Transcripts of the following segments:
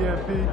MP.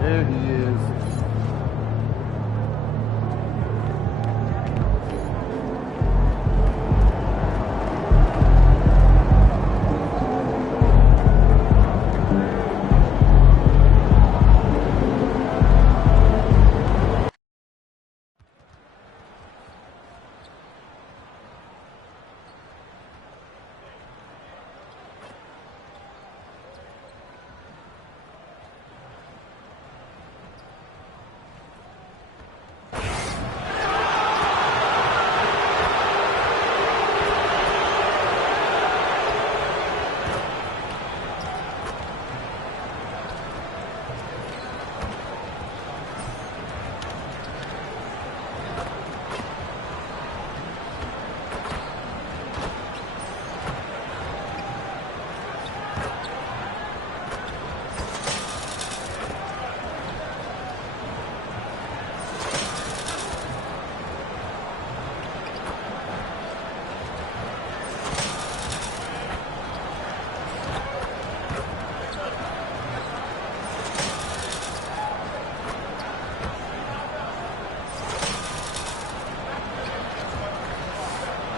There he is.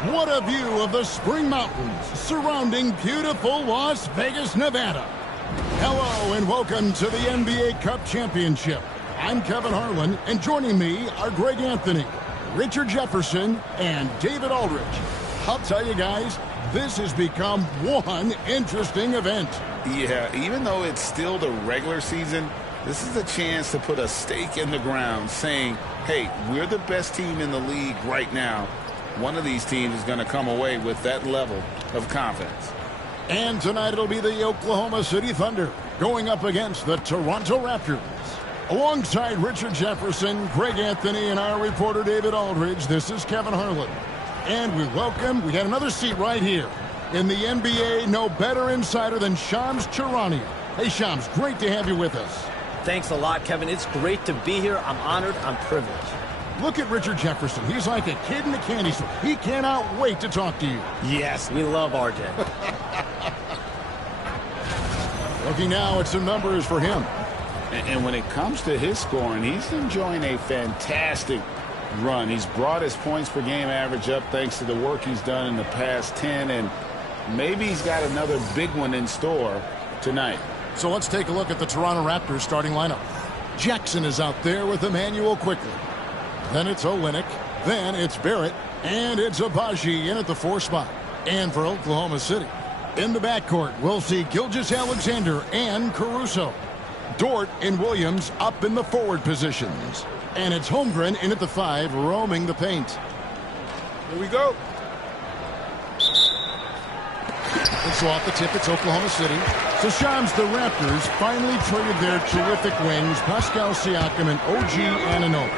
What a view of the Spring Mountains surrounding beautiful Las Vegas, Nevada. Hello and welcome to the NBA Cup Championship. I'm Kevin Harlan, and joining me are Greg Anthony, Richard Jefferson, and David Aldridge. I'll tell you guys, this has become one interesting event. Yeah, even though it's still the regular season, this is a chance to put a stake in the ground saying, hey, we're the best team in the league right now. One of these teams is going to come away with that level of confidence. And tonight it'll be the Oklahoma City Thunder going up against the Toronto Raptors. Alongside Richard Jefferson, Greg Anthony, and our reporter David Aldridge, this is Kevin Harlan. And we got another seat right here. In the NBA, no better insider than Shams Charania. Hey, Shams, great to have you with us. Thanks a lot, Kevin. It's great to be here. I'm honored. I'm privileged. Look at Richard Jefferson. He's like a kid in a candy store. He cannot wait to talk to you. Yes, we love RJ. Looking now at some numbers for him. And when it comes to his scoring, he's enjoying a fantastic run. He's brought his points per game average up thanks to the work he's done in the past 10, and maybe he's got another big one in store tonight. So let's take a look at the Toronto Raptors starting lineup. Jackson is out there with Emmanuel quickly. Then it's Olynyk. Then it's Barrett. And it's Agbaji in at the 4 spot. And for Oklahoma City, In the backcourt, we'll see Gilgeous-Alexander and Caruso. Dort and Williams up in the forward positions. And it's Holmgren in at the 5, roaming the paint. Here we go. And so off the tip, it's Oklahoma City. So Shams, the Raptors finally traded their terrific wings, Pascal Siakam and OG Anunoby.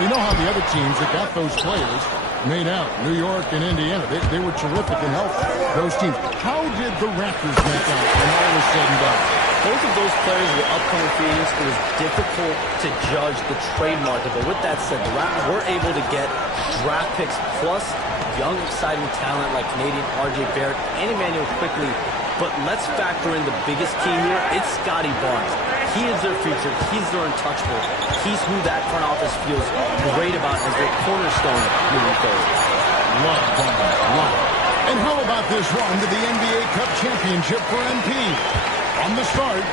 You know how the other teams that got those players made out. New York and Indiana, they were terrific in health, those teams. How did the Raptors make out when all was said and done? Both of those players were upcoming free agents. It was difficult to judge the trade market. But with that said, the Raptors were able to get draft picks plus young, exciting talent like Canadian R.J. Barrett and Emmanuel Quickley. But let's factor in the biggest key here. It's Scotty Barnes. He is their future. He's their untouchable. He's who that front office feels great about as their cornerstone moving forward. Love Barnes. Love it. And how about this run to the NBA Cup Championship for MP? On the start,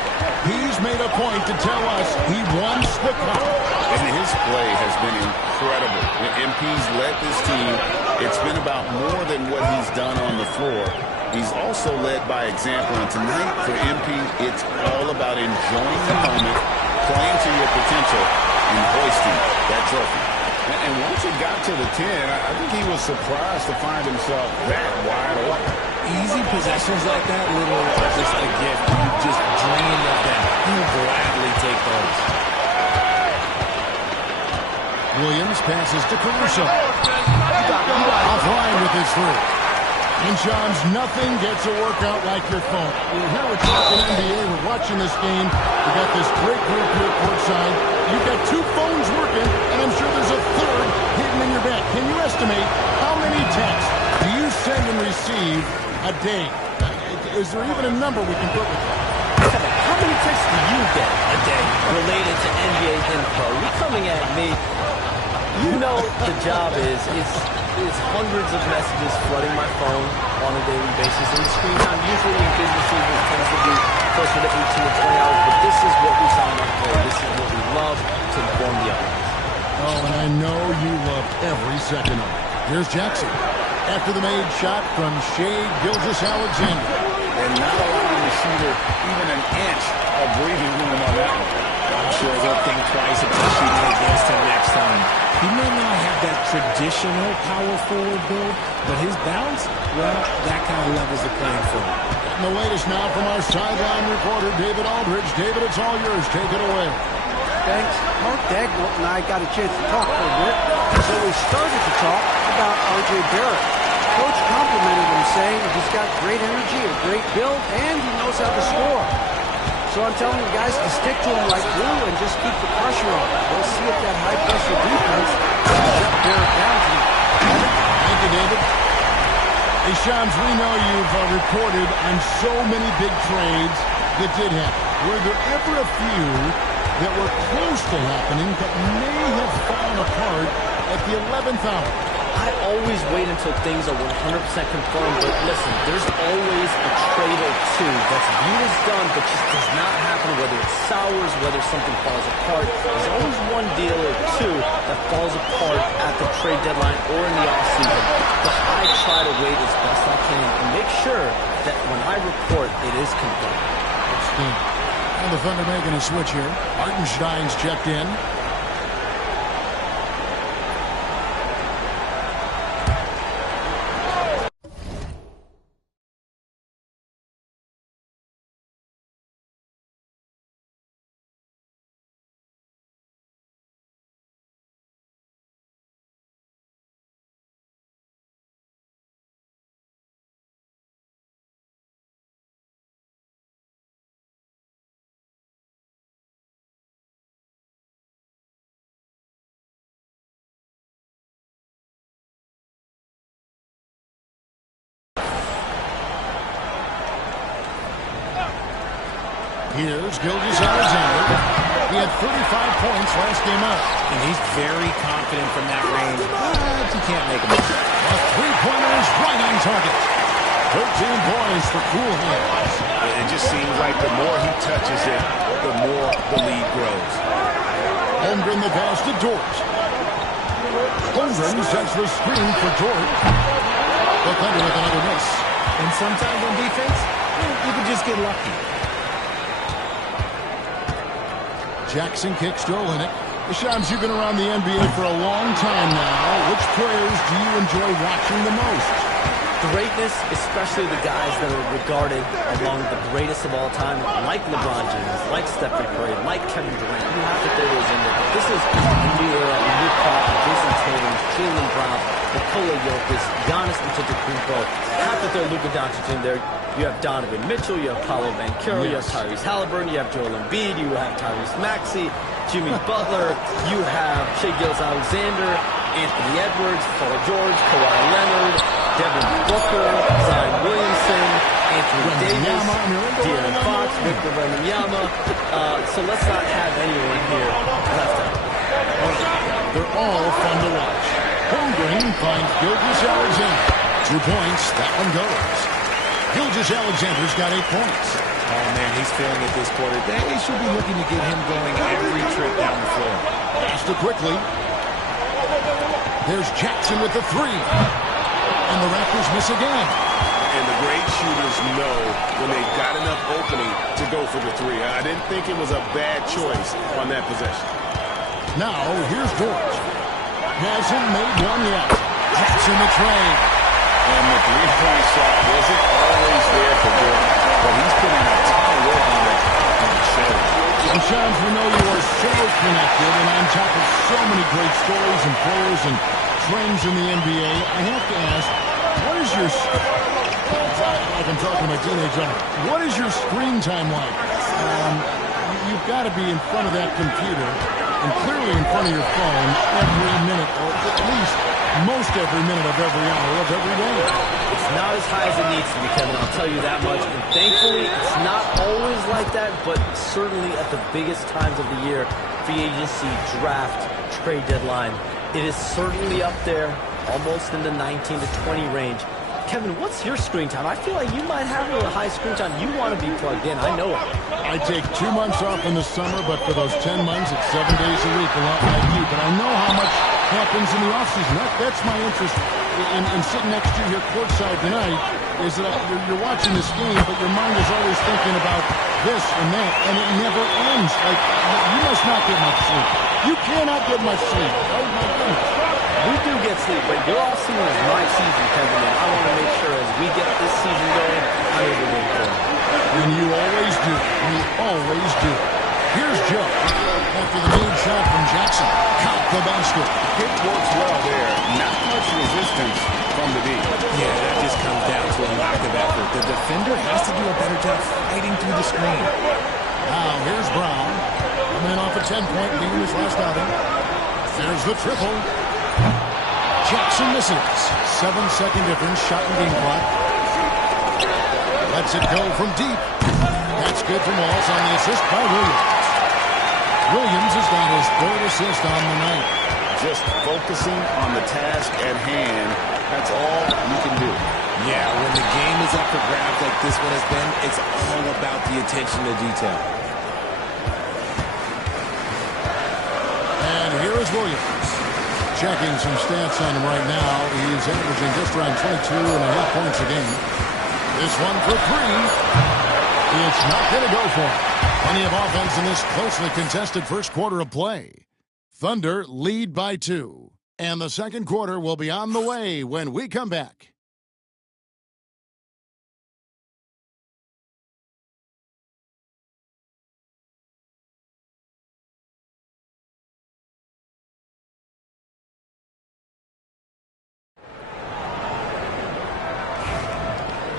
he's made a point to tell us he wants the cup. And his play has been incredible. MP's led this team. It's been about more than what he's done on the floor. He's also led by example. And tonight for MP, it's all about enjoying the moment, playing to your potential, and hoisting that trophy. And once he got to the 10, I think he was surprised to find himself that wide open. Easy possessions like that, little just a gift. You just dream of that. He'll gladly take those. Williams passes to Caruso. Offline with his three. And Shams, nothing gets a workout like your phone. We're here, we're talking NBA, we're watching this game. We got this great group here courtside. You've got 2 phones working, and I'm sure there's a third hidden in your bag. Can you estimate how many texts do you send and receive a day? Is there even a number we can put with that? How many texts do you get a day related to NBA info? You're coming at me. You know the job is hundreds of messages flooding my phone on a daily basis. And the screen time usually in business season tends to be closer to 18 to 20 hours. But this is what we sign up for. This is what we love to inform the others. Oh, and I know you love every second of it. Here's Jackson. After the made shot from Shai Gilgeous-Alexander. And not allowing the shooter even an inch of breathing room on that one. I'm sure he'll think twice about shooting against him next time. He may not have that traditional power forward build, but his bounce, well, that kind of levels the playing field. And the latest now from our sideline reporter, David Aldridge. David, it's all yours. Take it away. Thanks. Mark Daigneault and I got a chance to talk for a bit, so we started to talk about R.J. Barrett. Coach complimented him, saying he's got great energy, a great build, and he knows how to score. So I'm telling you guys to stick to him like glue and just keep the pressure on. We'll see if that high-pressure defense can shut Barrett down tonight. Thank you, David. Hey, Shams, we know you've reported on so many big trades that did happen. Were there ever a few that were close to happening but may have fallen apart at the 11th hour? I always wait until things are 100% confirmed, but listen, there's always a trade or two that's viewed as done, but just does not happen, whether it sours, whether something falls apart. There's always one deal or two that falls apart at the trade deadline or in the offseason. But I try to wait as best I can and make sure that when I report, it is confirmed. And the Thunder making a switch here. Hartenstein's checked in. Here's Gilgeous-Alexander. He had 35 points last game out. And he's very confident from that range, but he can't make a miss. A three-pointer is right on target. 13 points for cool hands. It just seems like the more he touches it, the more the lead grows. Holmgren the pass to Dort. Holmgren sets the screen for Dort. The Thunder with another miss. And sometimes on defense, you can just get lucky. Jackson kick still in it. Shams, you've been around the NBA for a long time now. Which players do you enjoy watching the most? Greatness, especially the guys that are regarded among the greatest of all time, like LeBron James, like Stephen Curry, like Kevin Durant. You have to throw those in there. But this is a new era, a new crop of Jason Tatum, Jaylen Brown, Nikola Jokic, Giannis Antetokounmpo. Have to throw Luka Doncic in there. You have Donovan Mitchell, you have Paolo Banchero, you have Tyrese Halliburton, you have Joel Embiid, you have Tyrese Maxey, Jimmy Butler, you have Shai Gilgeous-Alexander, Anthony Edwards, Paul George, Kawhi Leonard, Devin Booker, Zion Williamson, Anthony Davis, De'Aaron Fox, Victor Wembanyama. So let's not have anyone here left out. They're all fun to watch. Holmgren finds Gilgeous-Alexander. 2 points. That one goes. Gilgeous-Alexander's got 8 points. Oh, man, he's feeling it this quarter. They should be looking to get him going every trip down the floor. Passed it quickly. There's Jackson with the 3. And the Raptors miss again. And the great shooters know when they've got enough opening to go for the 3. I didn't think it was a bad choice on that possession. Now, here's George. Hasn't made one yet. Jackson the trade. And the three-point shot wasn't always there for George, but he's putting a ton of work on it, and it shows. And Shams, we know you are so connected and on top of so many great stories and players and trends in the NBA. I have to ask, what is your, like I'm talking to my teenage daughter, what is your screen time like? You've got to be in front of that computer and clearly in front of your phone every minute, or at least most every minute of every hour of every day. It's not as high as it needs to be, Kevin, I'll tell you that much. And thankfully, it's not always like that, but certainly at the biggest times of the year, free agency, draft, trade deadline, it is certainly up there, almost in the 19 to 20 range. Kevin, what's your screen time? I feel like you might have a high screen time. You want to be plugged in. I know it. I take 2 months off in the summer, but for those 10 months, it's 7 days a week, a lot like you. But I know how much happens in the offseason. That's my interest in sitting next to you here courtside tonight, is that you're watching this game, but your mind is always thinking about this and that, and it never ends. Like, you must not get much sleep. You cannot get much sleep. Oh, my goodness. We do get sleep, but your off season is my season, Kevin, and I want to make sure as we get this season going, I'm able to go. And you always do. You always do. Here's Joe. After the made shot from Jackson. Count the basket. It works well there. Not much resistance from the D. Yeah, that just comes down to a lack of effort. The defender has to do a better job fighting through the screen. Now, here's Brown. Coming in off a 10-point lead in his last outing. There's the triple. Jackson misses. 7-second difference. Shot and game clock. Lets it go from deep. That's good from Walls on the assist by Williams. Williams has got his 3rd assist on the night. Just focusing on the task at hand, that's all you can do. Yeah, when the game is up for grabs like this one has been, it's all about the attention to detail. And here is Williams. Checking some stats on him right now. He's averaging just around 22.5 points a game. This one for 3. It's not going to go for him. Plenty of offense in this closely contested first quarter of play. Thunder lead by 2. And the second quarter will be on the way when we come back.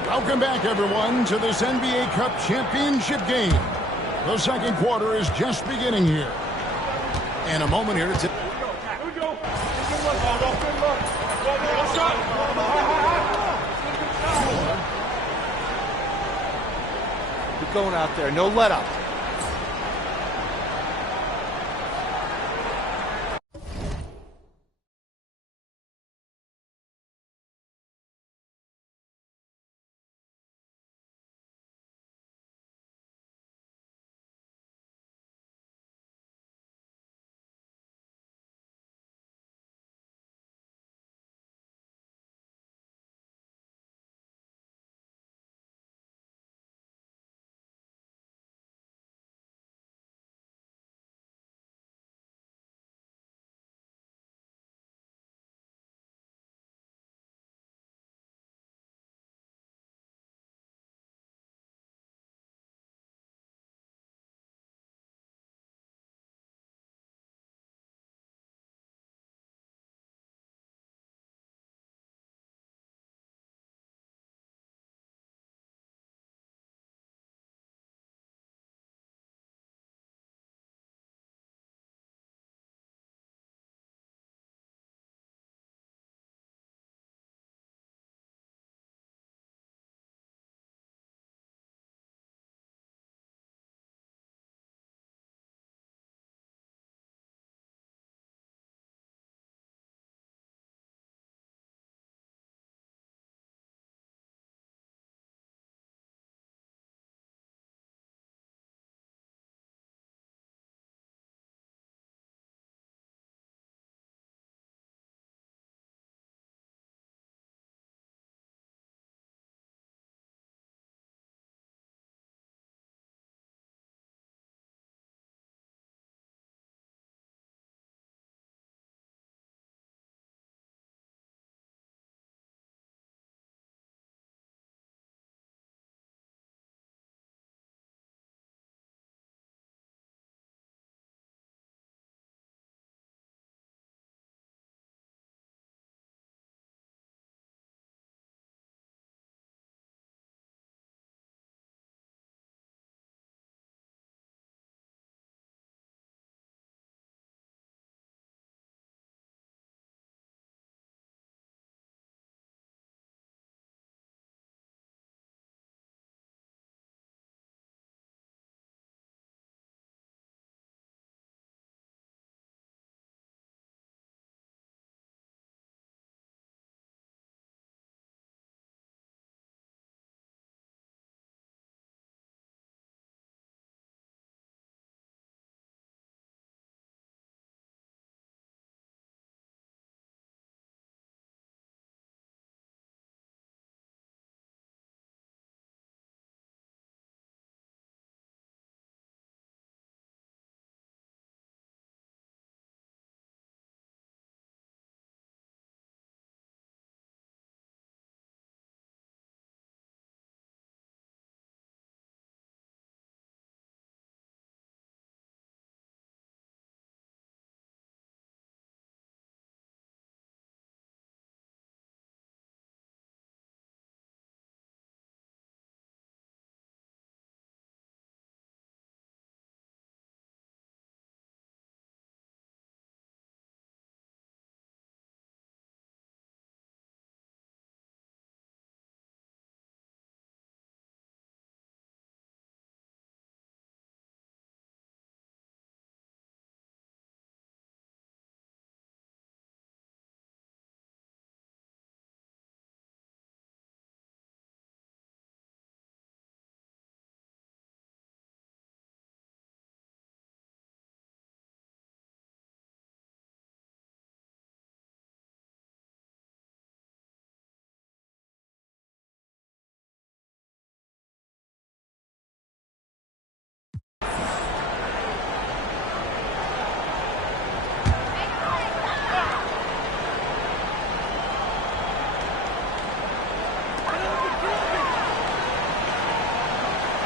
Welcome back, everyone, to this NBA Cup championship game. The second quarter is just beginning here. And a moment here to... Keep going out there. No let up.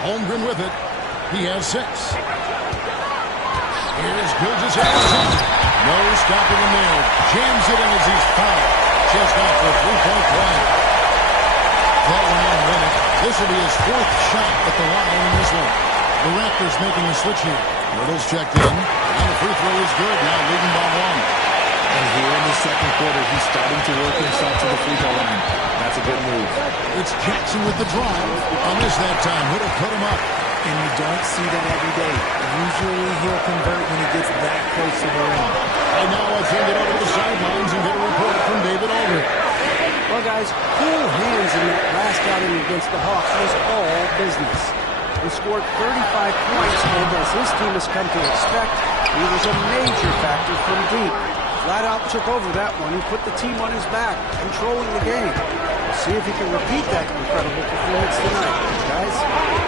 Holmgren with it. He has 6. Here's Gilgeous Allen. No stopping him there. Jams it in as he's fouled. Just out for a 3-point play. That one out of it. This will be his 4th shot at the line in this one. The Raptors making a switch here. Little's checked in. And the free throw is good. Now leading by 1. And here in the second quarter, he's starting to work himself to the free throw line. That's a good move. It's Jackson with the drive. On this that time, would have put him up. And you don't see that every day. Usually he'll convert when he gets that close to the rim. And now let's hand it over to the sidelines and get a report from David Aldridge. Well, guys, cool hands in that last outing against the Hawks was all business. He scored 35 points, and as his team has come to expect, he was a major factor from deep. Flat out took over that one. He put the team on his back, controlling the game. We'll see if he can repeat that incredible performance tonight, guys.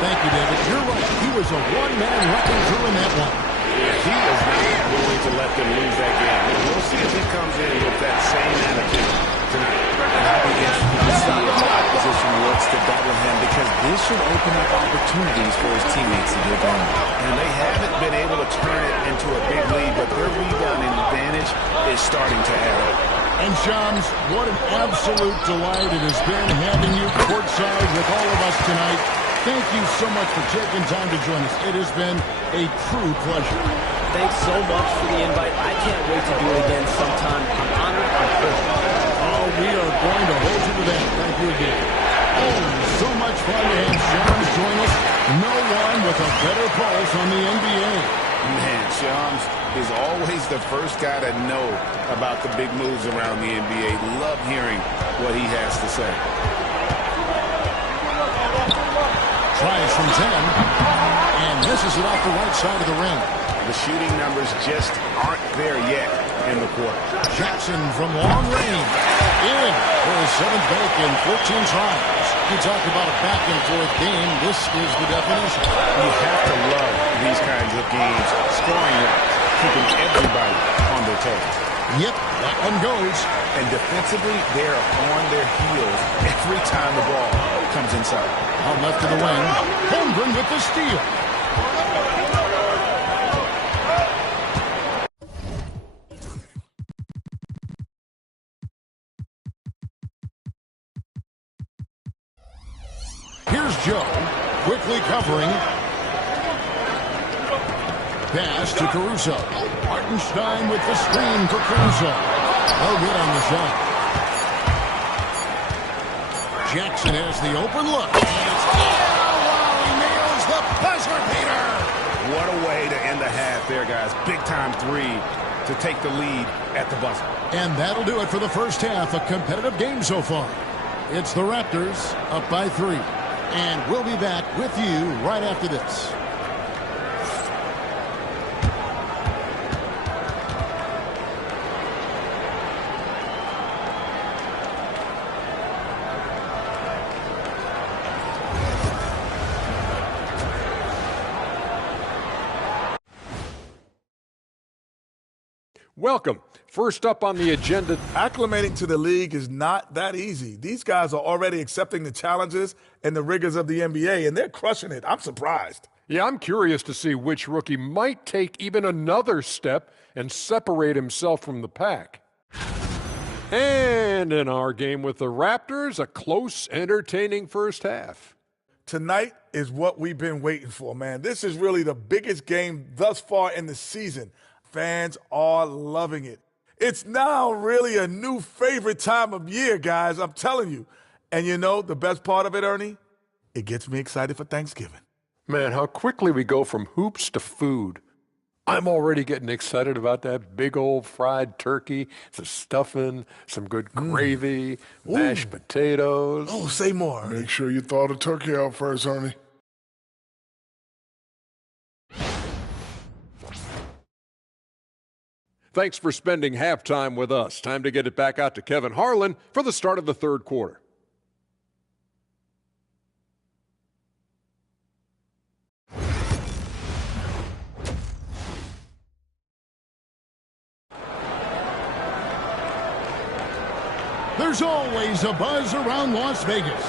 Thank you, David. You're right. He was a one-man wrecking crew in that one. Yeah, he is not going to let them lose that game. We'll see if he comes in with that same attitude tonight. And I'll be interested to see if the opposition looks to double him, because this should open up opportunities for his teammates to get going. And they haven't been able to turn it into a big lead, but their rebounding advantage is starting to add up. And Shams, what an absolute delight it has been having you courtside with all of us tonight. Thank you so much for taking time to join us. It has been a true pleasure. Thanks so much for the invite. I can't wait to do it again sometime. I'm honored and privileged. Oh, we are going to hold you to that. Thank you again. Oh, so much fun to have Shams join us. No one with a better pulse on the NBA. Man, Shams is always the first guy to know about the big moves around the NBA. Love hearing what he has to say. Tries from 10, and misses it off the right side of the ring. The shooting numbers just aren't there yet in the quarter. Jackson from long range. In for his 7th make in 14 tries. You talk about a back-and-forth game. This is the definition. You have to love these kinds of games. Scoring-wise, keeping everybody on their toes. Yep, that one goes. And defensively, they're on their heels every time the ball comes inside. On left of the wing, Holmgren with the steal. Here's Joe, quickly covering. Pass to Caruso. Hartenstein with the screen for Caruso. No good on the shot. Jackson has the open look. And it's while he nails the buzzer beater. What a way to end the half there, guys. Big-time 3 to take the lead at the buzzer. And that'll do it for the first half. A competitive game so far. It's the Raptors up by 3. And we'll be back with you right after this. Welcome. First up on the agenda. Acclimating to the league is not that easy. These guys are already accepting the challenges and the rigors of the NBA, and they're crushing it. I'm surprised. Yeah, I'm curious to see which rookie might take even another step and separate himself from the pack. And in our game with the Raptors, a close, entertaining first half. Tonight is what we've been waiting for, man. This is really the biggest game thus far in the season. Fans are loving it. It's now really a new favorite time of year, guys. I'm telling you. And you know the best part of it, Ernie? It gets me excited for Thanksgiving. Man, how quickly we go from hoops to food. I'm already getting excited about that big old fried turkey, the stuffing, some good gravy, mashed potatoes. Oh, say more. Make sure you thaw the turkey out first, Ernie. Thanks for spending halftime with us. Time to get it back out to Kevin Harlan for the start of the third quarter. There's always a buzz around Las Vegas.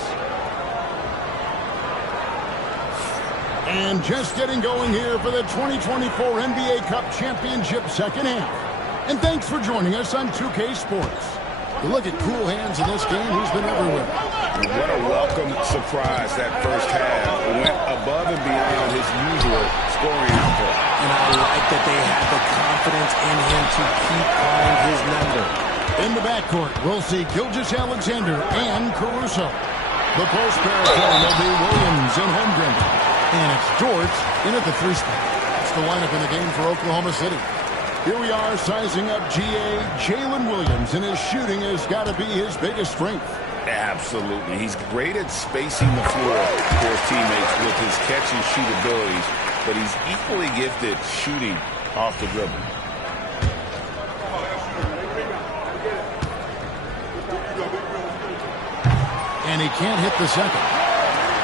And just getting going here for the 2024 NBA Cup Championship second half. And thanks for joining us on 2K Sports. You look at cool hands in this game, who's been everywhere. What a welcome surprise that first half. Went above and beyond his usual scoring output. And I like that they had the confidence in him to keep calling his number. In the backcourt, we'll see Gilgeous-Alexander and Caruso. The post pair will be Williams and Holmgren. And it's George in at the 3 spot. That's the lineup in the game for Oklahoma City. Here we are sizing up GA Jalen Williams, and his shooting has got to be his biggest strength. Absolutely. He's great at spacing the floor for his teammates with his catch-and-shoot abilities, but he's equally gifted shooting off the dribble. And he can't hit the second.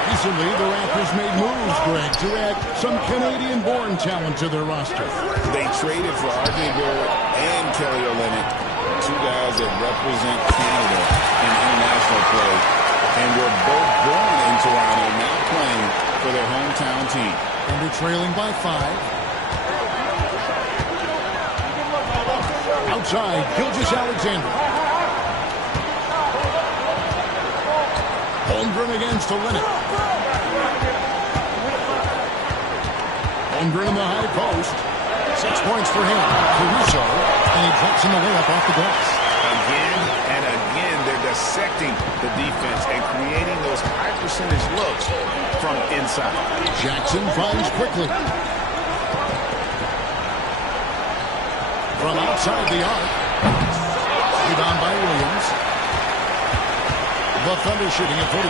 Recently, the Raptors made moves, Greg, to add some Canadian-born talent to their roster. They traded for R.J. Barrett and Kelly Olynyk, 2 guys that represent Canada in international play, and were both born in Toronto, now playing for their hometown team. And they're trailing by 5. Outside, Gilgeous-Alexander. Holmgren against Olynyk. Holmgren in the high post. 6 points for him. Caruso, and he drops in the layup off the glass. Again and again, they're dissecting the defense and creating those high-percentage looks from inside. Jackson finds quickly. From outside the arc. Rebound by Williams. The Thunder shooting at 44%,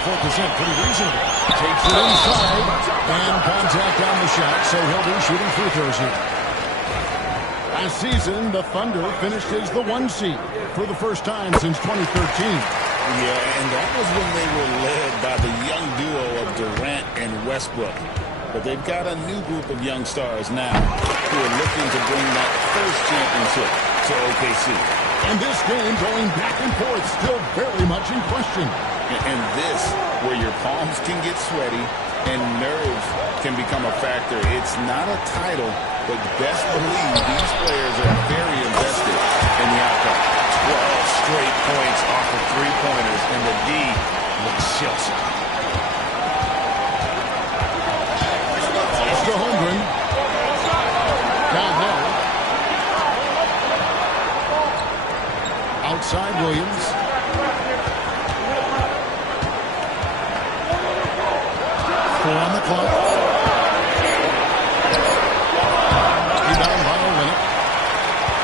pretty reasonable. Takes it inside, and contact on the shot, so he'll be shooting free throws here. Last season, the Thunder finished as the 1 seed for the first time since 2013. Yeah, and that was when they were led by the young duo of Durant and Westbrook. But they've got a new group of young stars now who are looking to bring that first championship to OKC. And this game going back and forth, still very much in question. And this, where your palms can get sweaty and nerves can become a factor. It's not a title, but best believe these players are very invested in the outcome. 12 straight points off of 3-pointers, and the D looks just. It's to Holmgren. Down low. Outside Williams. 4 on the clock. Rebound by Olynyk.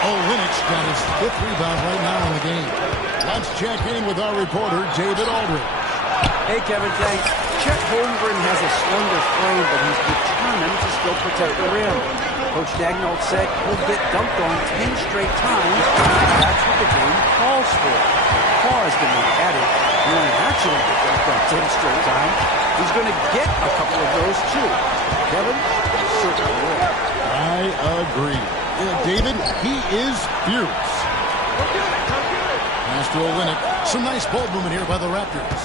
Olynyk's got his 5th rebound right now in the game. Let's check in with our reporter, David Aldridge. Hey, Kevin, thanks. Chet Holmgren has a slender frame, but he's determined to still protect the rim. Coach Daigneault said he'll get dunked on 10 straight times. That's what the game calls for. Pause can be added. He only actually get dunked on 10 straight times. He's going to get a couple of those, too. Kevin, certainly will. I agree. David, he is fierce. Pass to Olynyk. Some nice ball movement here by the Raptors.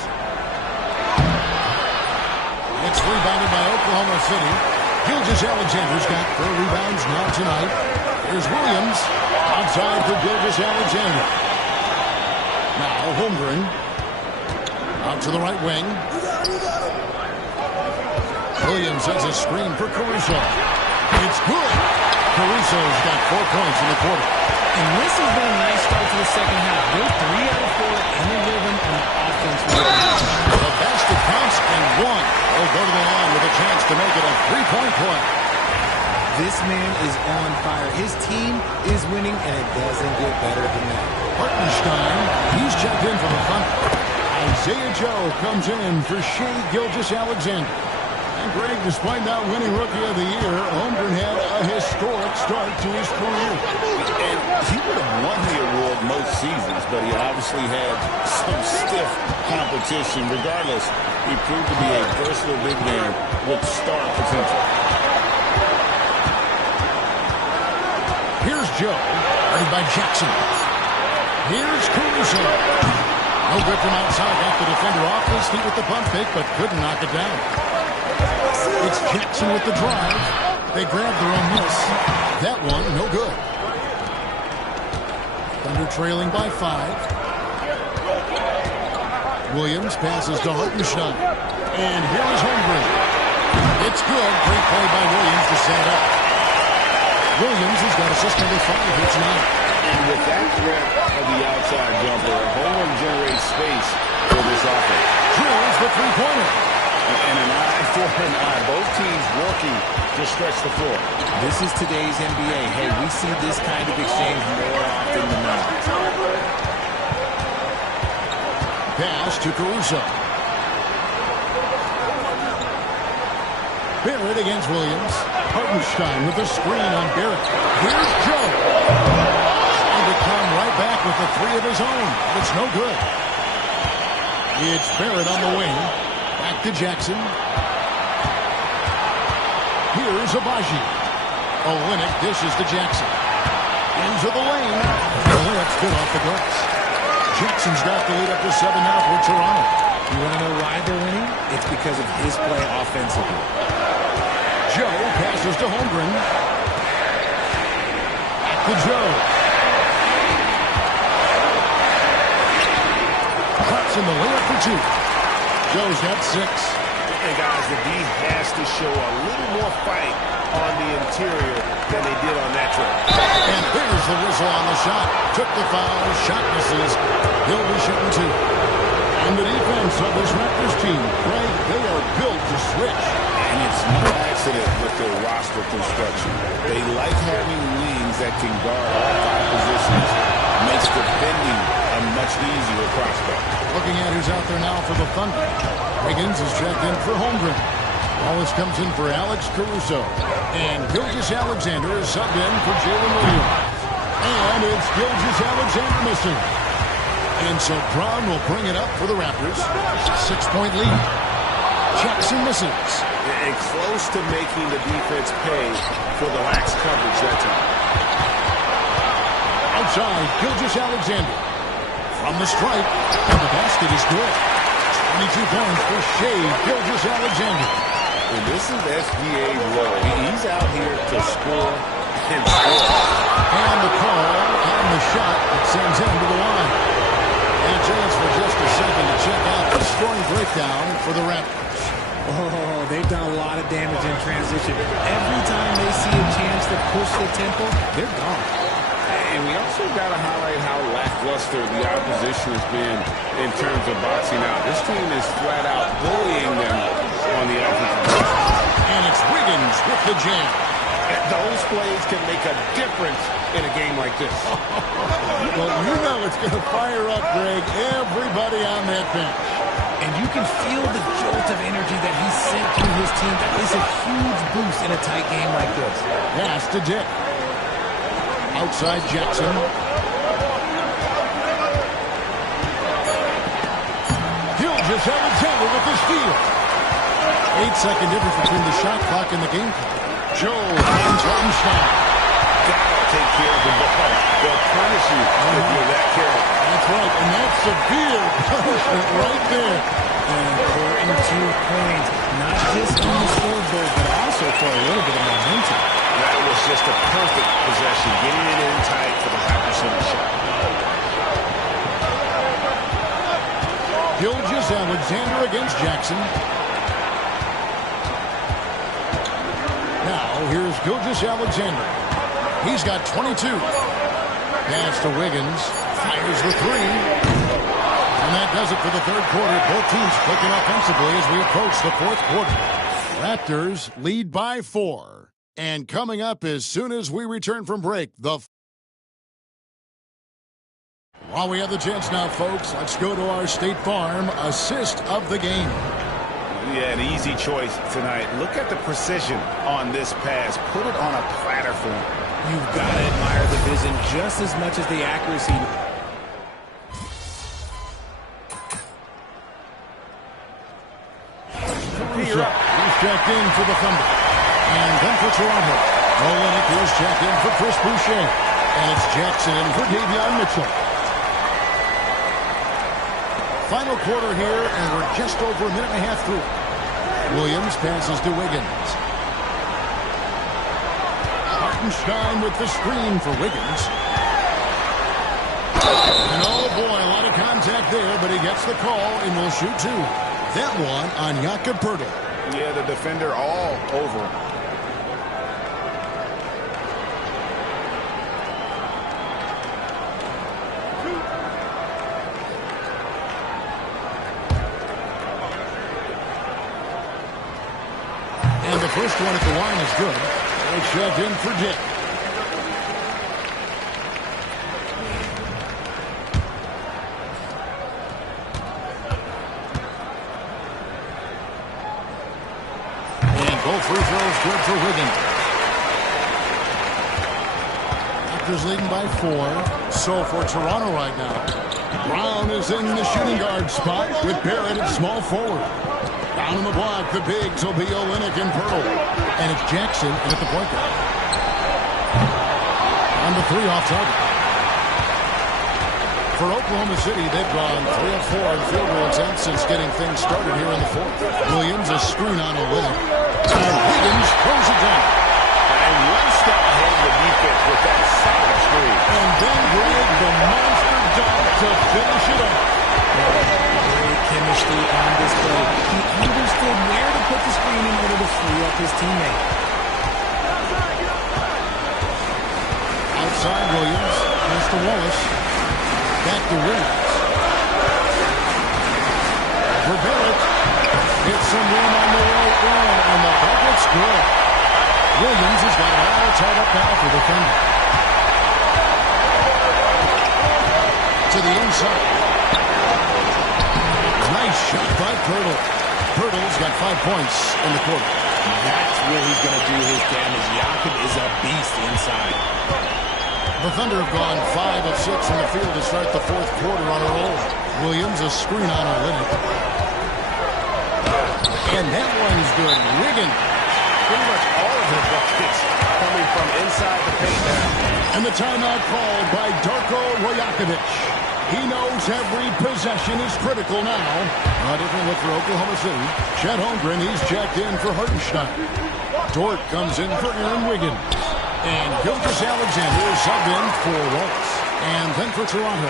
It's rebounded by Oklahoma City. Gilgeous-Alexander's got 4 rebounds now tonight. Here's Williams. Outside for Gilgeous-Alexander. Now Holmgren. Out to the right wing. Williams has a screen for Caruso. It's good. Caruso's got 4 points in the quarter. And this has been a nice start to the second half. They're 3 out of 4 in the rhythm on the offense. The basket counts and 1. They'll go to the line with a chance to make it a 3-point play. This man is on fire. His team is winning, and it doesn't get better than that. Hartenstein, he's checked in for the Thunder. Isaiah Joe comes in for Shai Gilgeous-Alexander. And Greg, despite not winning Rookie of the Year, Holmgren had a historic start to his career. And he would have won the award most seasons, but he obviously had some stiff competition. Regardless, he proved to be a versatile big man with star potential. Here's Joe, guarded by Jackson. Here's Caruso. No good from outside. Got the defender off his feet with the pump fake, but couldn't knock it down. It's Jackson with the drive. They grab their own miss. That one, no good. Thunder trailing by 5. Williams passes to Hartenstein. And here is Holmgren. It's good. Great play by Williams to set it up. Williams has got assist number 5. It's 9. And with that threat of the outside jumper, Holmgren generates space for this offense. Drills the three-pointer. And an eye for an eye. Both teams working to stretch the floor. This is today's NBA. Hey, we see this kind of exchange more often than not. Pass to Caruso. Barrett against Williams. Hartenstein with the screen on Barrett. Here's Joe. Trying to come right back with the 3 of his own. It's no good. It's Barrett on the wing. Back to Jackson. Here's Abaji. Olynyk dishes to Jackson. Into the lane. Olynyk's good off the glass. Jackson's got the lead up to 7 now for Toronto. You want to know why they're winning? It's because of his play offensively. Joe passes to Holmgren. Back to Joe. Cuts in the layup for 2. Joe's got 6. And guys, the D has to show a little more fight on the interior than they did on that trip. And there's the whistle on the shot. Took the foul. Shot misses. He'll be shooting 2. And the defense of this Raptors team, Greg, they are built to switch. And it's no accident with their roster construction. They like having wings that can guard all 5 positions. Makes defending a much easier prospect. Looking at who's out there now for the Thunder. Wiggins is checked in for Holmgren. Wallace comes in for Alex Caruso. And Gilgeous-Alexander is subbed in for Jalen Williams. And it's Gilgeous-Alexander missing. And so Brown will bring it up for the Raptors. 6-point lead. Jackson misses. And close to making the defense pay for the lax coverage that time. Outside, Gilgeous-Alexander. From the stripe, and the basket is good. 22 points for Shai Gilgeous-Alexander. And this is SGA role. He's out here to score and score. And the call on the shot that sends him to the line. And a chance for just a second to check out the scoring breakdown for the Raptors. Oh, they've done a lot of damage in transition. Every time they see a chance to push the tempo, they're gone. And we also got to highlight how lackluster the opposition has been in terms of boxing out. This team is flat out bullying them on the offensive side. And it's Wiggins with the jam. And those plays can make a difference in a game like this. Well, you know it's going to fire up, Greg, everybody on that bench. And you can feel the jolt of energy that he sent through his team. That is a huge boost in a tight game like this. Pass to Dick. Outside Jackson. Gilgeous-Alexander with the steal. 8-second difference between the shot clock and the game clock. Joe and Hartenstein. Gotta take care of the ball. They'll punish you if you're that careful. That's right, and that's severe punishment right there. And important 2 points, not just on the scoreboard, but also for a little bit of momentum. That was just a perfect possession, getting it in tight for the high percentage shot. Gilgeous-Alexander against Jackson. Now, here's Gilgeous-Alexander. He's got 22. Pass to Wiggins. Fires the 3. And that does it for the third quarter. Both teams clicking offensively as we approach the fourth quarter. Raptors lead by 4. And coming up as soon as we return from break, while we have the chance now, folks, let's go to our State Farm assist of the game. Yeah, an easy choice tonight. Look at the precision on this pass. Put it on a platter for him. You've got to admire the vision just as much as the accuracy. Caruso, he's checked in for the Thunder. And then for Toronto, Olynyk is checked in for Chris Boucher. And it's Jackson in for Davion Mitchell. Final quarter here, and we're just over a minute and a half through. Williams passes to Wiggins. Hartenstein with the screen for Wiggins. And oh boy, a lot of contact there, but he gets the call and will shoot two. That one on Jakob Poeltl. Yeah, the defender all over him. And the first one at the line is good. It's shoved in for Dick. And both free throws good for Wiggins. Raptors leading by 4. So for Toronto right now, Brown is in the shooting guard spot with Barrett at small forward. Down on the block, the bigs will be Olynyk and Poeltl. And it's Jackson in at the point guard. On the 3 off target. For Oklahoma City, they've gone 3 of 4 in field goal attempts since getting things started here in the 4th. Williams a screen on Olynyk. And Wiggins throws it down. And one step ahead of the defense with that solid screen. And then Greg, the monster dunk to finish it off. Great chemistry on display. He understood where to put the screen in order to free up his teammate. Outside Williams. Pass to Wallace. Back to Williams. For Barrett. Gets some room on the right wing, and the bucket's good. Williams has got it all tied up now for the Thunder. To the inside. Nice shot by Poeltl. Poeltl's got 5 points in the quarter. That's where he's going to do his damage. Jakob is a beast inside. The Thunder have gone 5 of 6 in the field to start the 4th quarter on a roll. Williams a screen on Olynyk. And that one's good. Wiggins. Pretty much all of his buckets coming from inside the paint now. And the timeout called by Darko Rajakovic. He knows every possession is critical now. A different look for Oklahoma City. Chet Holmgren, he's checked in for Hartenstein. Dort comes in for Aaron Wiggins. And Gilgeous-Alexander is subbed in for Wallace. And then for Toronto,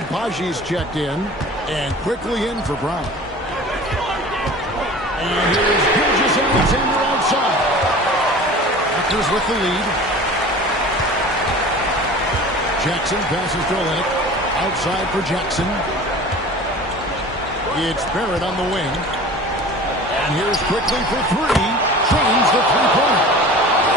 Abaji's checked in. And quickly in for Brown. And here's Gilgeous-Alexander outside. Raptors with the lead. Jackson passes to Olynyk. Outside for Jackson. It's Barrett on the wing. And here's quickly for 3. Trains the three-pointer.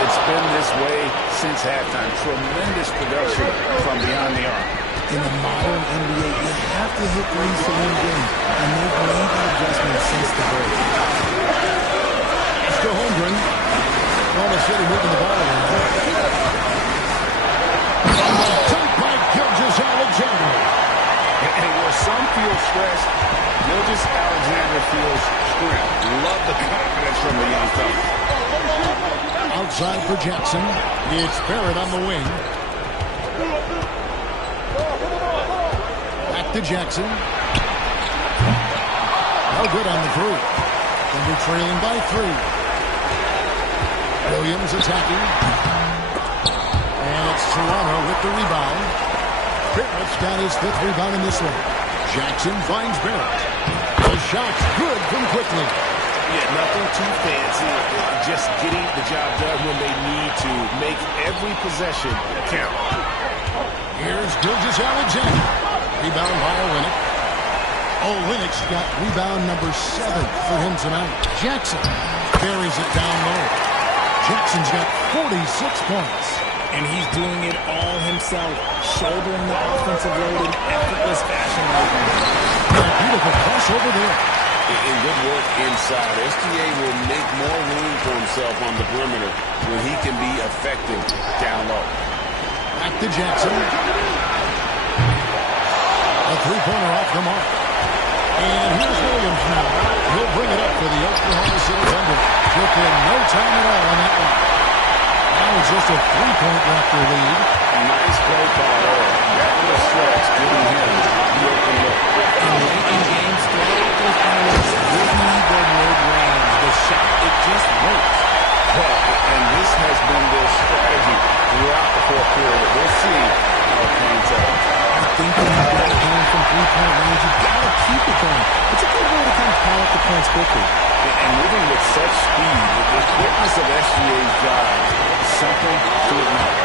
It's been this way since halftime. Tremendous production from beyond the arc. In the modern NBA, you have to hit threes to win games, and they've made that adjustment since the break. It's to Holmgren. Oklahoma City moving the ball around. And the dunk by Gilgeous-Alexander. And where some feel stressed, Gilgeous-Alexander feels strength. Love the confidence from the young fella. Outside for Jackson. It's Barrett on the wing. Back to Jackson. No good on the 3. Thunder trailing by 3. Williams attacking. And it's Toronto with the rebound. Barrett's got his 5th rebound in this one. Jackson finds Barrett. The shot's good from quickly. Yeah, nothing too fancy. Just getting the job done when they need to. Make every possession count. Here's Gilgeous-Alexander. Rebound by Olynyk. Olynyk's got rebound number 7 for him tonight. Jackson buries it down low. Jackson's got 46 points. And he's doing it all himself, shouldering the offensive load in effortless fashion right now. And a beautiful cross over there. In good work inside, SGA will make more room for himself on the perimeter when he can be effective down low. Back to Jackson. A three-pointer off the mark. And here's Williams now. He'll bring it up for the Oklahoma City Thunder. Took in no time at all on that one. Now it's just a 3-point Raptor lead. Nice play call there. That was stretch, giving him the open look. And late in games, throughout those finals, give me the mid-range, the points quickly. And moving with such speed, the quickness of SGA's drive is something to admire.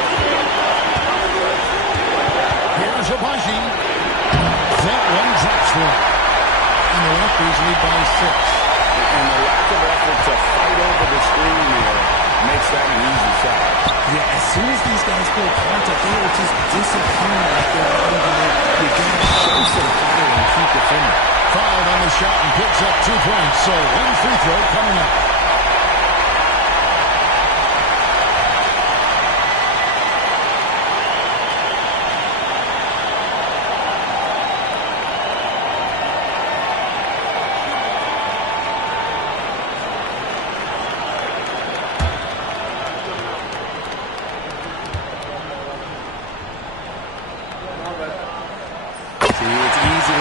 Here's Abaji. That one drops one. And the Raptors lead by 6. And the lack of effort to fight over the screen there makes that an easy shot. Yeah, as soon as these guys feel contact, they will just disappear like they're out of there. You gotta show some fire and keep defending. Fouled on the shot and picks up 2 points. So one free throw coming up.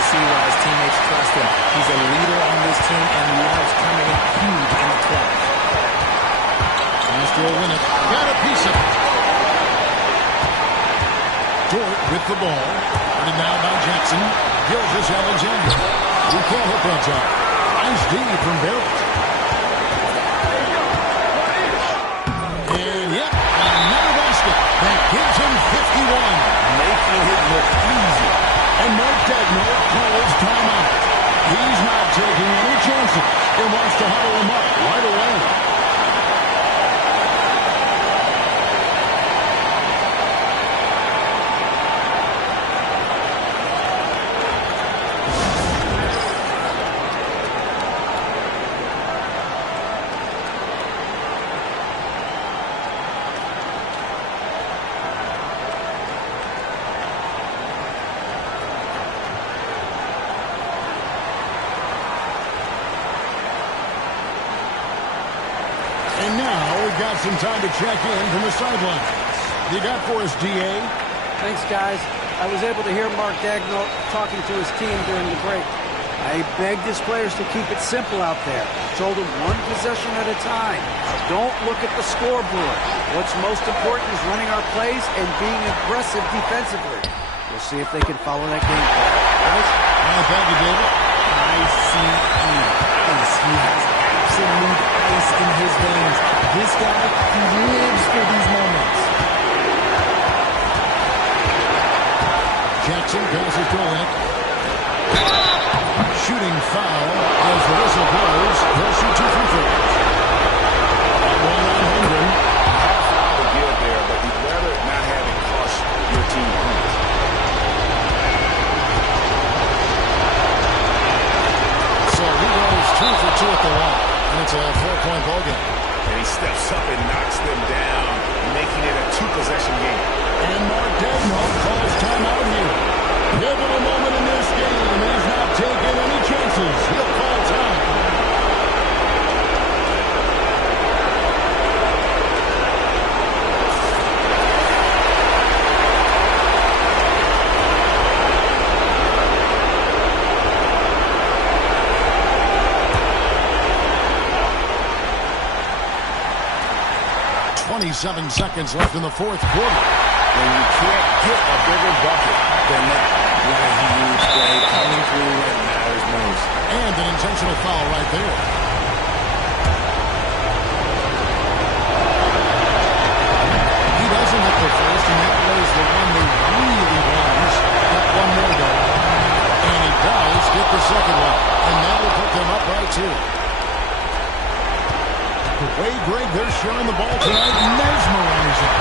See why his teammates trust him. He's a leader on this team and loves coming up huge in the clutch. Astro win it. Got a piece of it. Dort with the ball. Running now by Jackson. Gilgeous-Alexander. We can't hit that time. Nice D from Barrett. And yep, another basket. That gives him 51. Making it look easy. And Mark Daigneault calls timeout. He's not taking any chances and wants to huddle him up right away. And now we've got some time to check in from the sidelines. You got for us, D.A.? Thanks, guys. I was able to hear Mark Daigneault talking to his team during the break. I begged his players to keep it simple out there. Told them one possession at a time. Don't look at the scoreboard. What's most important is running our plays and being aggressive defensively. We'll see if they can follow that game plan. Guys? Thank you, David. ICE. He has absolute ice in his veins. This guy, he lives for these moments. Jackson passes to Olynyk. Shooting foul as the whistle blows. He'll shoot 2 free throws. One on Holmgren. Foul to give there, but you'd rather not have it cost your team points. So he goes 2 for 2 at the line. And it's a 4-point ball game. And he steps up and knocks them down, making it a 2-possession game. And Mark Daigneault calls timeout here. Pivotal moment in this game. He's not taking any chances. He'll call time. .27 seconds left in the 4th quarter. And you can't get a bigger bucket than that. What a huge play coming through when it matters most. And an intentional foul right there. He doesn't hit the first, and that plays the one they really want. He's got one more though. And he does get the second one. And that will put them up by 2. Wade Greg, they're sharing the ball tonight. Mesmerizing.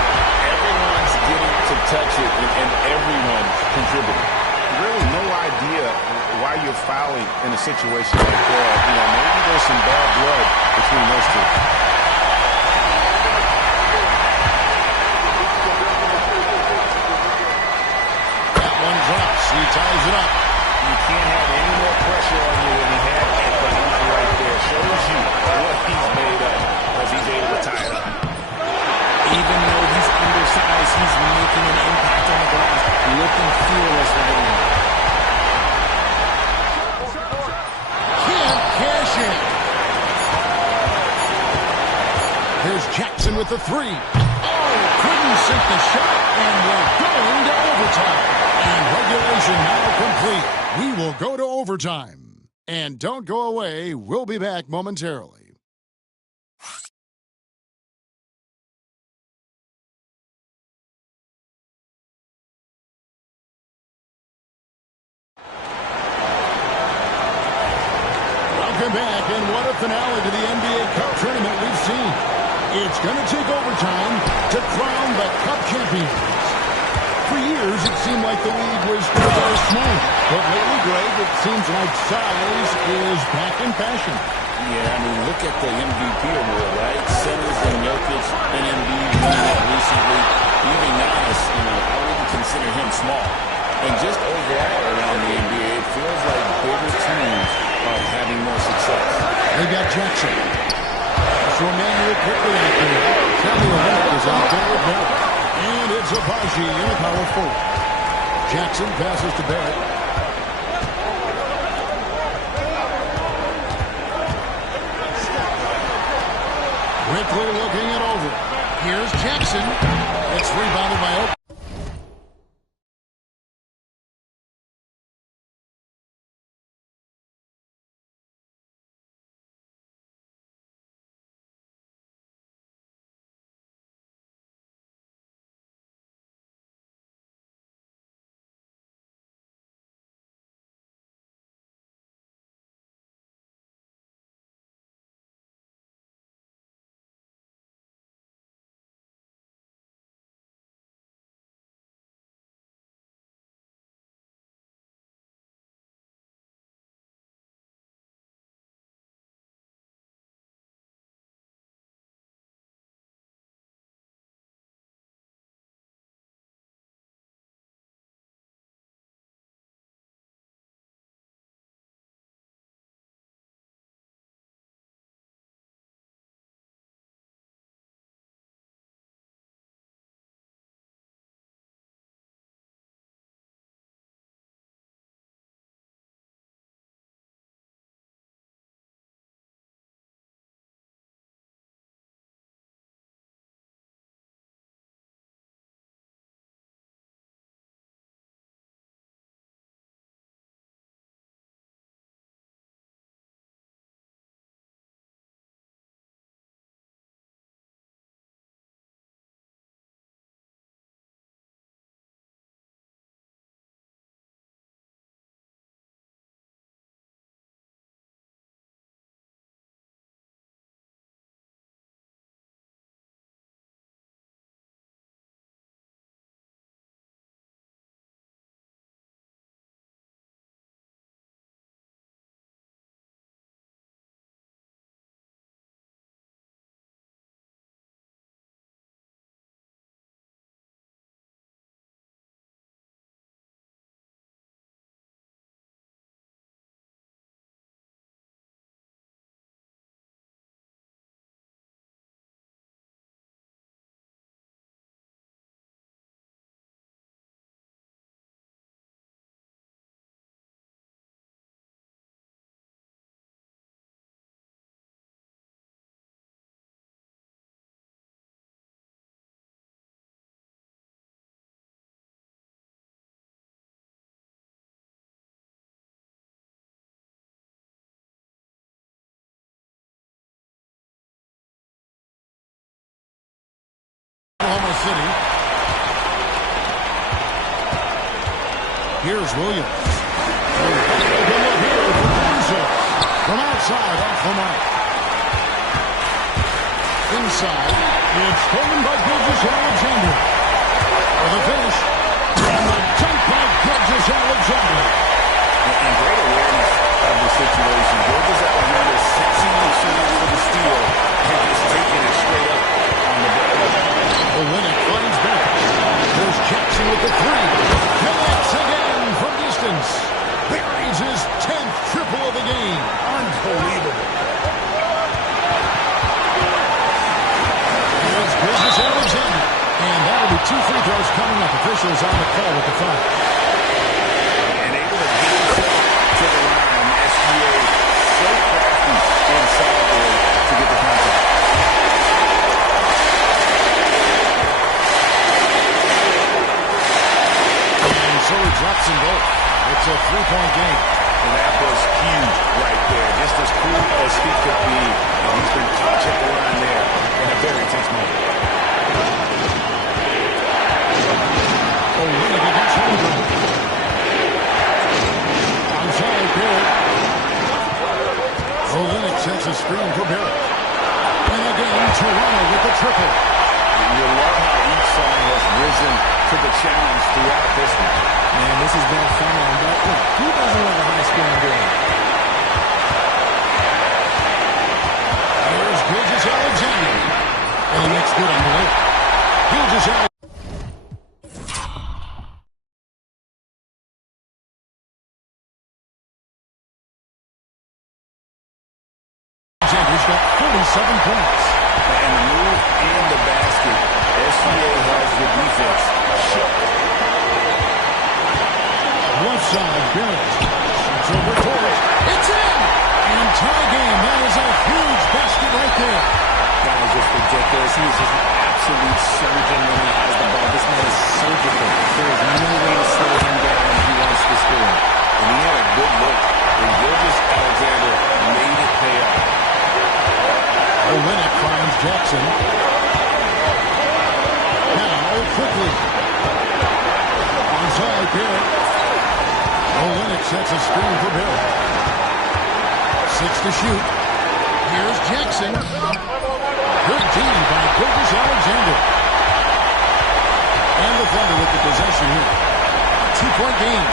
Everyone's getting to touch it, and everyone's contributing. Really no idea why you're fouling in a situation like that. You know, maybe there's some bad blood between those two. That one drops. He ties it up. You can't have any more pressure on you than he had at the line right there. Shows you what he's made of as he's able to tie it up. Even though he's undersized, he's making an impact on the glass. Looking fearless right now. Can't cash in. Here's Jackson with the 3. Oh, couldn't sink the shot, and we're going to overtime. And regulation now complete. We will go to overtime. And don't go away. We'll be back momentarily. Welcome back, and what a finale to the NBA Cup tournament we've seen. It's going to take overtime to crown the Cup champions. For years, it seemed like the league was still very small. But lately, Greg, it seems like size is back in fashion. Yeah, I mean, look at the MVP award, right? Simmons and Jokic and Embiid winning that recently. Even Giannis, I wouldn't consider him small. And just overall around the NBA, it feels like bigger teams are having more success. They got Jackson. So Emmanuel quickly out there. Samuel Leonard is out there with Barrett. And it's Abaji in a power forward. Jackson passes to Barrett. Quickly looking it over. Here's Jackson. It's rebounded by Oak. Oklahoma City. Here's Williams. From outside off the mark. Inside, it's stolen by Gilgeous-Alexander. For the finish, and the dunk by Gilgeous-Alexander. And great awareness of the situation. Gilgeous-Alexander sexing the shooter for the steal and just taking it straight up on the ball. Olynyk finds back. There's Jackson with the three. Connects again from distance. Buries his 10th triple of the game. Unbelievable. Here's Gilgeous-Alexander. And that'll be 2 free throws coming up. Officials on the call with the foul. And able to get himself to the line. SGA so crafty inside there to get the contact. And so he drops them both. It's a 3-point game. And that was huge a screen for Barrett. And again, Toronto with the triple. You love how each side has risen to the challenge throughout this one. Man, this has been fun, but look, who doesn't love a high-scoring game? Here's Gilgeous-Alexander. And he makes good on the way. Gilgeous-Alexander. Alexander's got 47 points. And the move and the basket. SGA has the defense. Left side, Barrett. Shoots over towards. It's in! And tie game. That is a huge basket right there. That is just ridiculous. He is just an absolute surgeon when he has the ball. This man is surgical. There is no way to slow him down if he wants to score. And he had a good look. And Gilgeous-Alexander made it pay off. Olynyk finds Jackson. Now, quickly. Inside Barrett. Olynyk sets a screen for Barrett. 6 to shoot. Here's Jackson. Good team by Gilgeous-Alexander. And the Thunder with the possession here. 2-point game.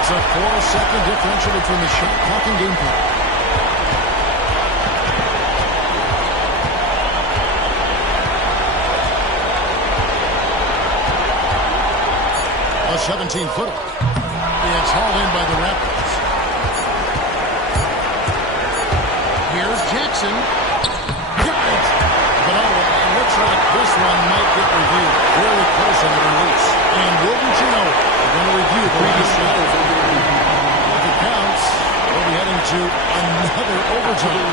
It's a 4-second differential between the shot clock and game clock. A 17-footer. It's hauled in by the Raptors. Here's Jackson. Got it! But it looks like this one might get reviewed. Very close on the release. And wouldn't you know it, they're going to review the previous shot. If it counts, we'll be heading to another overtime.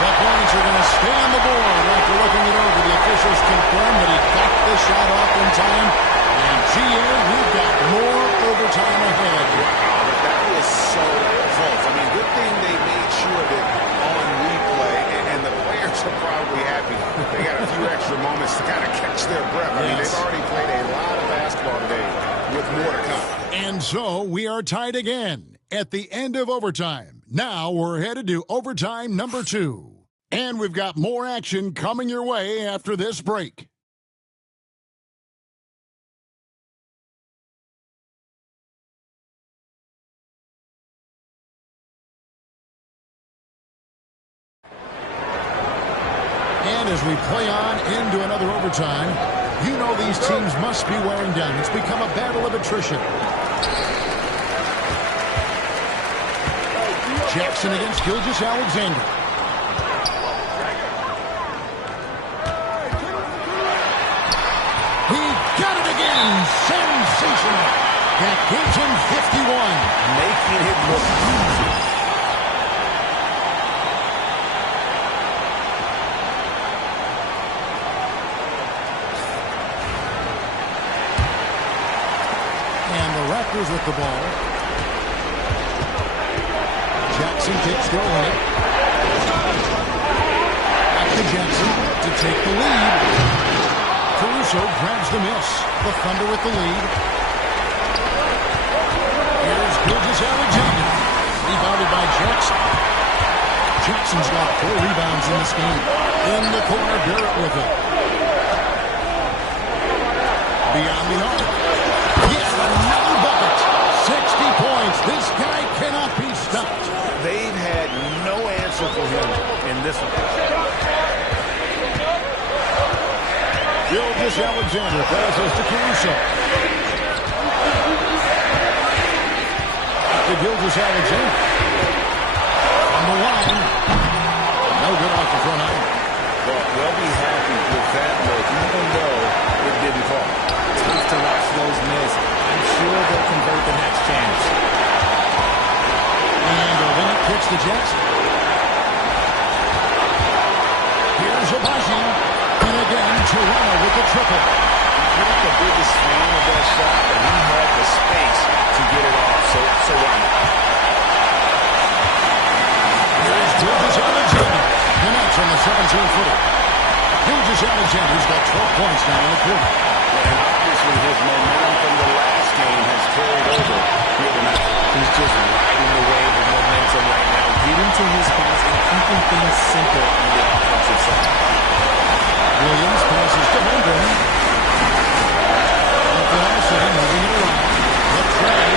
The points are going to stay on the board after looking it over. The officials confirm that he got the shot off in time. And GA, we've got more overtime ahead. Wow, but that was so close. I mean, good thing they made sure that on replay, and the players are probably happy. They got a few extra moments to kind of catch their breath. I mean, they've already played a lot of basketball today with more to come. And so we are tied again at the end of overtime. Now we're headed to overtime number 2. And we've got more action coming your way after this break. And as we play on into another overtime, you know these teams must be wearing down. It's become a battle of attrition. Jackson against Gilgeous-Alexander. He got it again. Sensational. That gives him 51. Making it look easy. And the Raptors with the ball. Jackson takes the away. Back to Jackson to take the lead. Caruso grabs the miss. The Thunder with the lead. Here's Gilgeous-Alexander. Rebounded by Jackson. Jackson's got 4 rebounds in this game. In the corner, Barrett with it. Beyond the arc. Yes, another bucket. 60 points. This guy cannot be stopped. They've had no answer for him in this one. Gilgeous-Alexander passes to Caruso. To Gilgeous-Alexander. On the line. No good off the front iron. Well, they'll be happy with that look, even though it didn't fall. Tough to watch those miss. I'm sure they'll convert the next chance. And Olynyk kicks to Jackson. Here's Abaji. And again, Toronto with the triple. He's not the biggest fan of that shot, but he had the space to get it off. So why not? Here's Gilgeous-Alexander. And that's on the 17-footer. Gilgeous-Alexander's got 12 points now in the quarter. And obviously his momentum from the last game has carried over here tonight. He's just things simple on the offensive side. Williams passes to Holmgren. Velocity moving it around. The tray.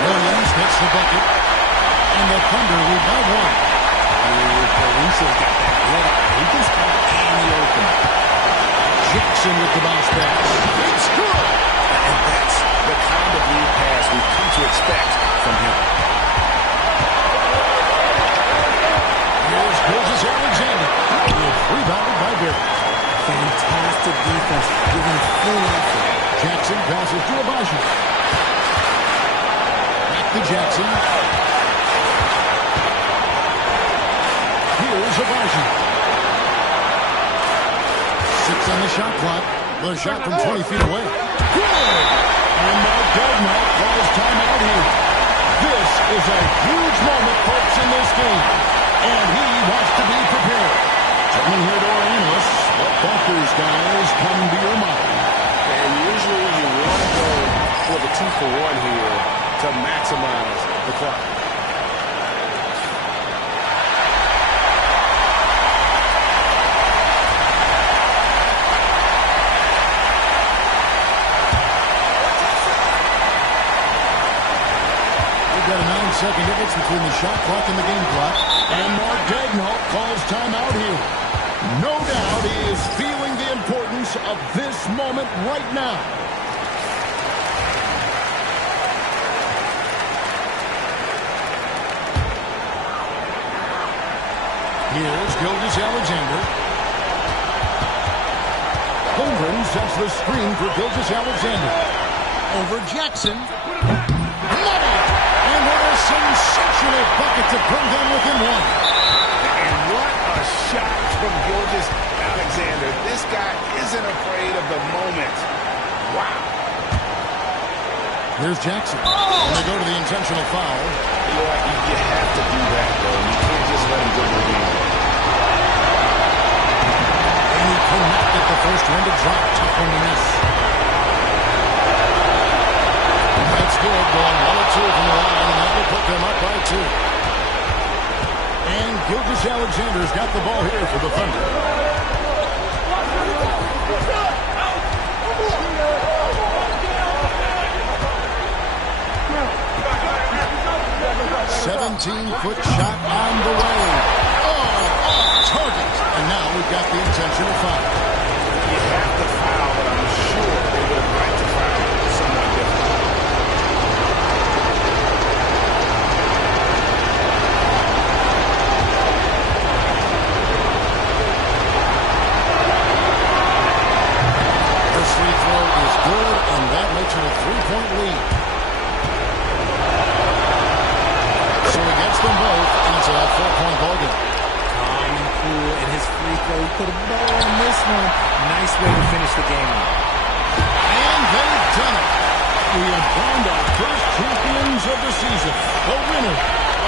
Williams hits the bucket. And the Thunder lead by 1. Caruso's got that blood up. He can spot any open. Jackson with the bounce pass. It's good. And that's the kind of lead pass we've come to expect from him. Here's Gilgeous-Alexander. It's rebounded by Barrett. Fantastic defense, giving full effort. Jackson passes to Agbaji. Back to Jackson. Here's Agbaji. 6 on the shot clock. The shot from 20 feet away. Good! And Mark Daigneault calls timeout here. This is a huge moment, folks, in this game. And he wants to be prepared. Coming here to our analysts, what factors, guys, come to your mind? And usually you want to go for the 2-for-1 here to maximize the clock. We've got a 9-second difference between the shot clock and the game clock. And Mark Daigneault calls timeout here. No doubt he is feeling the importance of this moment right now. Here's Gilgeous-Alexander. Holmgren sets the screen for Gilgeous-Alexander. Over Jackson. Money! And what a sensational bucket to bring them within 1. And what a shot from Gilgeous-Alexander. This guy isn't afraid of the moment. Wow. Here's Jackson. And they go to the intentional foul. You have to do that, though. You can't just let him dribble the game. And he connected the first one to drop. Tough one to miss. That's good. Going 1-2 from the line, and that will put them up by 2. And Gilgeous-Alexander's got the ball here for the Thunder. 17-foot shot on the way. Oh, off target. And now we've got the intentional foul. You have to foul, but I'm sure they would have liked to foul someone different. This free throw is good, and that makes it a 3-point lead. So he gets them both, and it's a 4-point ballgame. Calm and cool, and his free throw, he put a bow on this one. Nice way to finish the game out. And they've done it. We have found our first champions of the season, the winner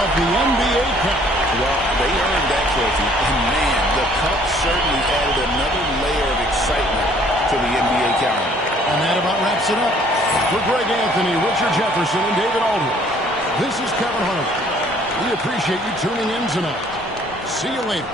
of the NBA Cup. Well, they earned that trophy, and man, the Cup certainly added another layer of excitement to the NBA calendar. And that about wraps it up. For Greg Anthony, Richard Jefferson, and David Aldridge, this is Kevin Harlan. We appreciate you tuning in tonight. See you later.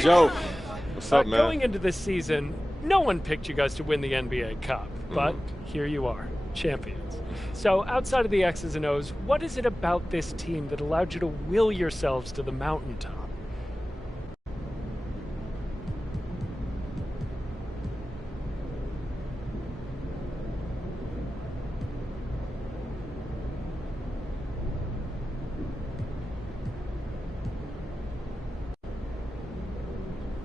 Joe, what's up, man? Going into this season, no one picked you guys to win the NBA Cup, but here you are, champions. So outside of the X's and O's, what is it about this team that allowed you to will yourselves to the mountaintop?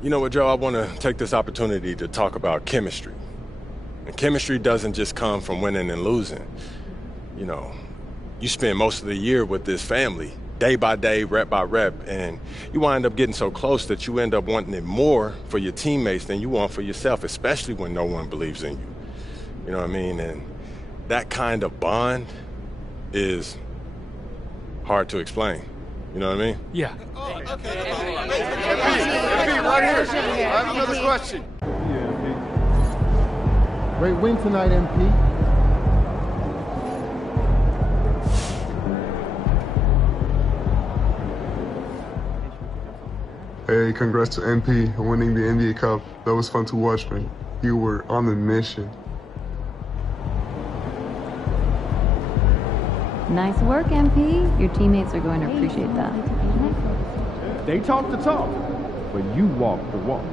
You know what, Joe? I want to take this opportunity to talk about chemistry. And chemistry doesn't just come from winning and losing. You know, you spend most of the year with this family, day by day, rep by rep, and you wind up getting so close that you end up wanting it more for your teammates than you want for yourself, especially when no one believes in you. You know what I mean? And that kind of bond is hard to explain. You know what I mean? Yeah. MP, right here. I have another question. Great win tonight, MP. Hey, congrats to MP on winning the NBA Cup. That was fun to watch, man. You were on a mission. Nice work, MP. Your teammates are going to appreciate that. They talk the talk, but you walk the walk.